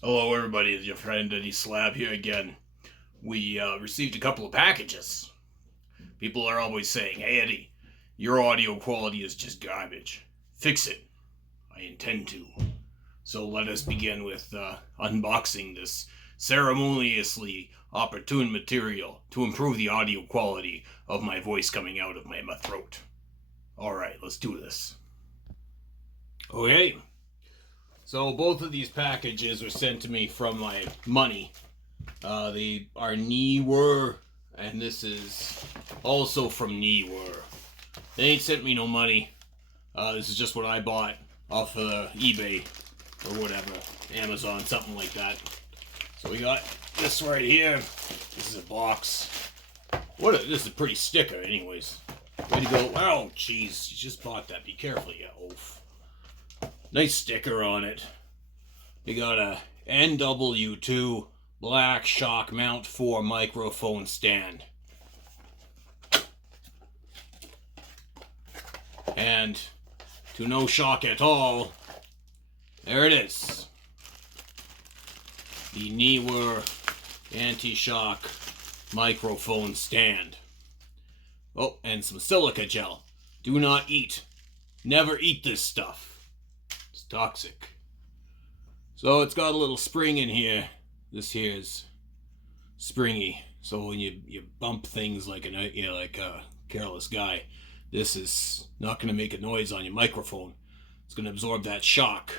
Hello, everybody. It's your friend Eddie Slab here again. We received a couple of packages. People are always saying, "Hey, Eddie, your audio quality is just garbage. Fix it." I intend to. So let us begin with unboxing this ceremoniously opportune material to improve the audio quality of my voice coming out of my throat. All right, let's do this. Okay. So both of these packages were sent to me from my money. They are Neewer, and this is also from Neewer. They ain't sent me no money. This is just what I bought off eBay or whatever, Amazon, something like that. So we got this right here. This is a box. This is a pretty sticker, anyways. Way to go! Oh, jeez, you just bought that. Be careful, you oaf. Nice sticker on it. We got a NW2 black shock mount 4 microphone stand. And to no shock at all, there it is. The Neewer anti-shock microphone stand. Oh, and some silica gel. Do not eat. Never eat this stuff. It's toxic. So it's got a little spring in here. This here is springy. So when you bump things like a careless guy, this is not going to make a noise on your microphone. It's going to absorb that shock,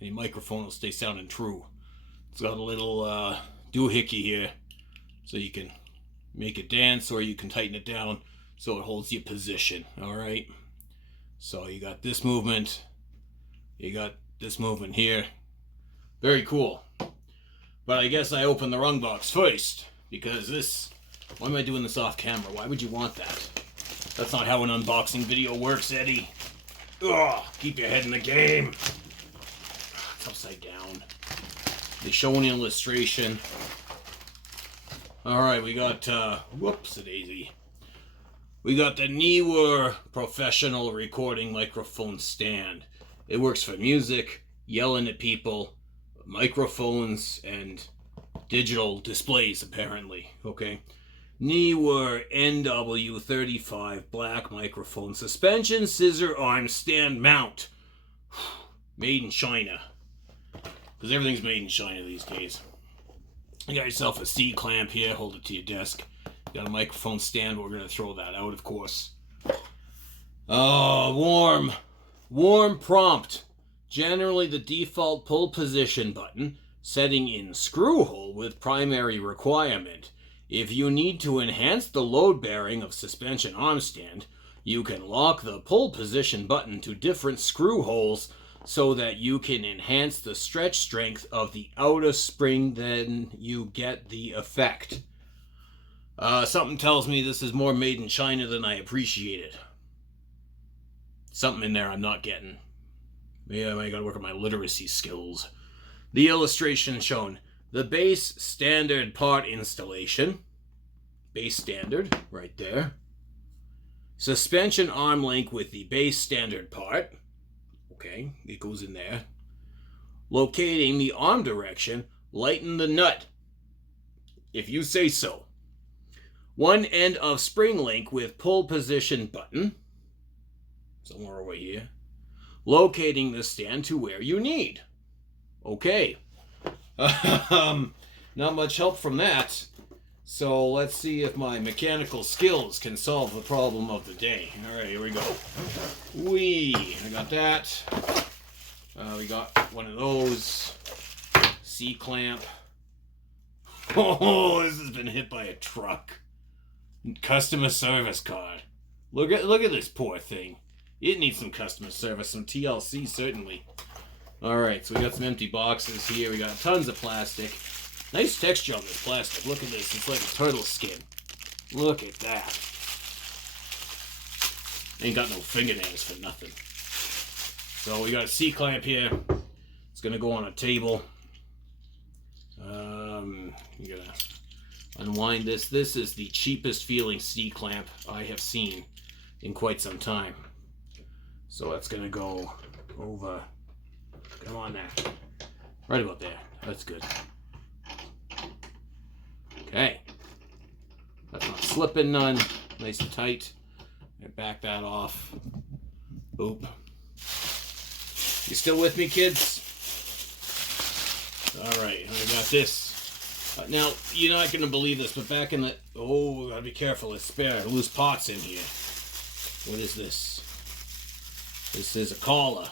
and your microphone will stay sounding true. It's got a little doohickey here, so you can make it dance, or you can tighten it down so it holds your position. All right. So you got this movement. You got this movement here. Very cool. But I guess I opened the wrong box first, because this... Why am I doing this off camera? Why would you want that? That's not how an unboxing video works, Eddie. Ugh, keep your head in the game. It's upside down. They show an illustration. Alright, we got, whoops-a-daisy. We got the Neewer professional recording microphone stand. It works for music, yelling at people, microphones, and digital displays, apparently. Okay. Neewer NW35 black microphone suspension scissor arm stand mount. Made in China. Because everything's made in China these days. You got yourself a C-clamp here. Hold it to your desk. You got a microphone stand. We're going to throw that out, of course. Warm. Warm prompt. Generally the default pull position button. Setting in screw hole with primary requirement. If you need to enhance the load bearing of suspension arm stand, you can lock the pull position button to different screw holes so that you can enhance the stretch strength of the outer spring, then you get the effect. Something tells me this is more made in China than I appreciated. Something in there I'm not getting. Yeah, I gotta work on my literacy skills. The illustration shown. The base standard part installation. Base standard, right there. Suspension arm link with the base standard part. Okay, it goes in there. Locating the arm direction, lighten the nut. If you say so. One end of spring link with pull position button. Somewhere over here. Locating the stand to where you need. Okay. Not much help from that. So let's see if my mechanical skills can solve the problem of the day. Alright, here we go. I got that. We got one of those. C-clamp. Oh, this has been hit by a truck. Customer service card. Look at this poor thing. It needs some customer service, some TLC certainly. Alright, so we got some empty boxes here. We got tons of plastic. Nice texture on this plastic. Look at this. It's like a turtle skin. Look at that. Ain't got no fingernails for nothing. So we got a C-clamp here. It's going to go on a table. You gotta unwind this. This is the cheapest feeling C-clamp I have seen in quite some time. So that's going to go over... Come on there. Right about there. That's good. Okay. That's not slipping none. Nice and tight. Back that off. Oop. You still with me, kids? Alright, I got this. Now, you're not going to believe this, but back in the... Oh, gotta be careful. It's spare. Loose pots in here. What is this? This is a collar.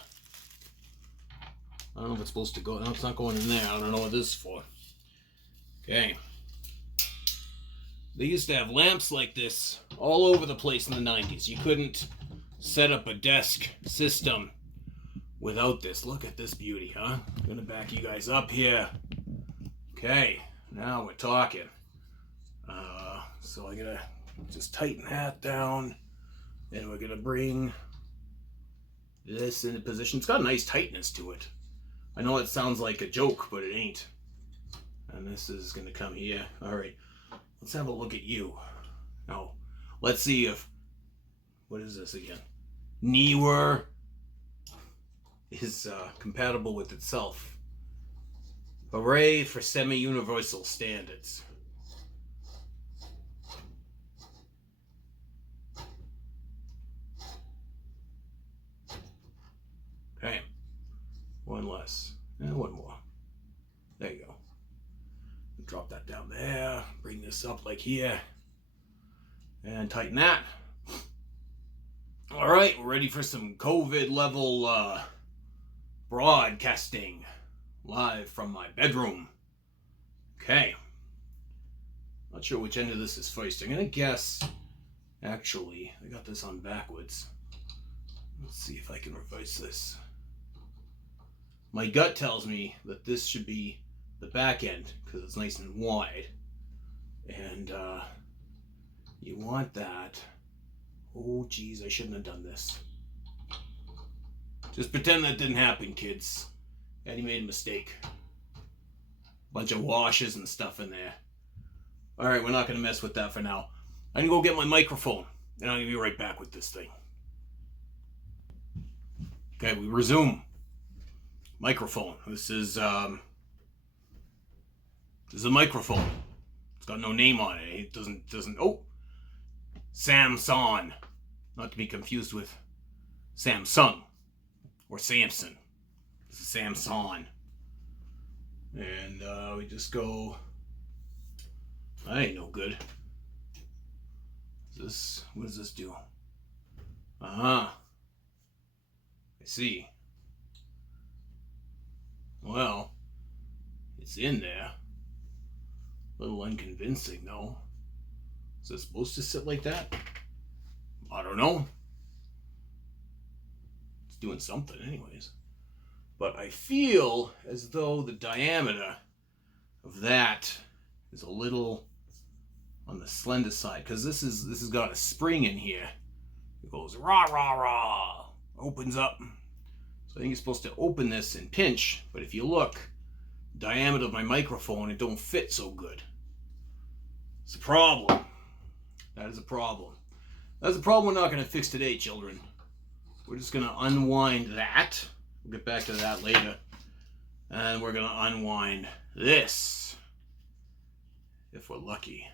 I don't know if it's supposed to go... No, it's not going in there. I don't know what this is for. Okay. They used to have lamps like this all over the place in the 90s. You couldn't set up a desk system without this. Look at this beauty, huh? I'm gonna back you guys up here. Okay, now we're talking. So I gotta just tighten that down, and we're gonna bring this into position. It's got a nice tightness to it. I know it sounds like a joke, but it ain't. And this is gonna come here. All right, let's have a look at you. Now, let's see if, what is this again? Neewer is compatible with itself. Hooray for semi-universal standards. Okay, one less, and one more. There you go. Drop that down there, bring this up like here, and tighten that. All right, we're ready for some COVID level broadcasting live from my bedroom. Okay. Not sure which end of this is first. I'm gonna guess, actually, I got this on backwards. Let's see if I can reverse this. My gut tells me that this should be the back end because it's nice and wide. And you want that. Oh geez, I shouldn't have done this. Just pretend that didn't happen, kids. Eddie made a mistake. Bunch of washes and stuff in there. Alright, we're not going to mess with that for now. I'm going to go get my microphone, and I'm going to be right back with this thing. Okay, we resume. Microphone. This is a microphone. It's got no name on it. It doesn't. Oh, Samsung. Not to be confused with Samsung or Samson. This is Samsung. And we just go. I ain't no good. What does this do? I see. Well, it's in there. A little unconvincing, though. Is it supposed to sit like that? I don't know. It's doing something anyways. But I feel as though the diameter of that is a little on the slender side, because this has got a spring in here. It goes rah rah rah, opens up. So I think you're supposed to open this and pinch, but if you look, the diameter of my microphone, it don't fit so good. It's a problem. That is a problem. That's a problem we're not going to fix today, children. We're just going to unwind that. We'll get back to that later. And we're going to unwind this. If we're lucky.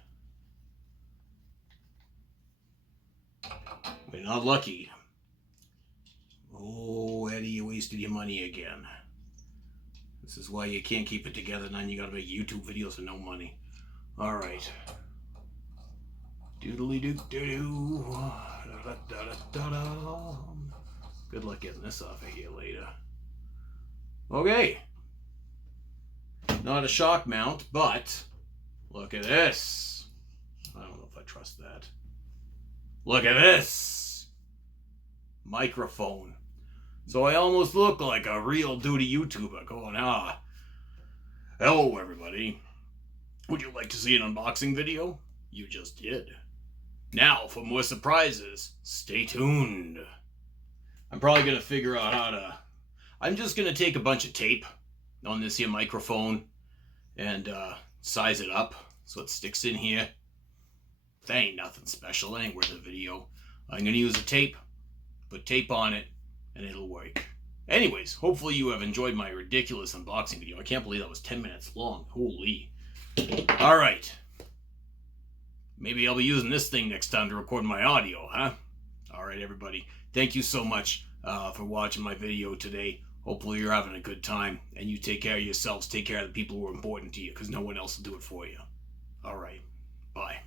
We're not lucky. Oh, Eddie, you wasted your money again. This is why you can't keep it together, and then you gotta make YouTube videos for no money. Alright. Doodly doo doo doo. Good luck getting this off of here later. Okay. Not a shock mount, but look at this. I don't know if I trust that. Look at this. Microphone. So I almost look like a real duty YouTuber going, hello everybody. Would you like to see an unboxing video? You just did. Now for more surprises, stay tuned. I'm probably going to figure out how to... I'm just going to take a bunch of tape on this here microphone and size it up so it sticks in here. That ain't nothing special. That ain't worth a video. I'm going to use a tape, put tape on it, and it'll work. Anyways, hopefully you have enjoyed my ridiculous unboxing video. I can't believe that was 10 minutes long. Holy. Alright. Maybe I'll be using this thing next time to record my audio, huh? Alright, everybody. Thank you so much for watching my video today. Hopefully you're having a good time, and you take care of yourselves. Take care of the people who are important to you, because no one else will do it for you. Alright. Bye.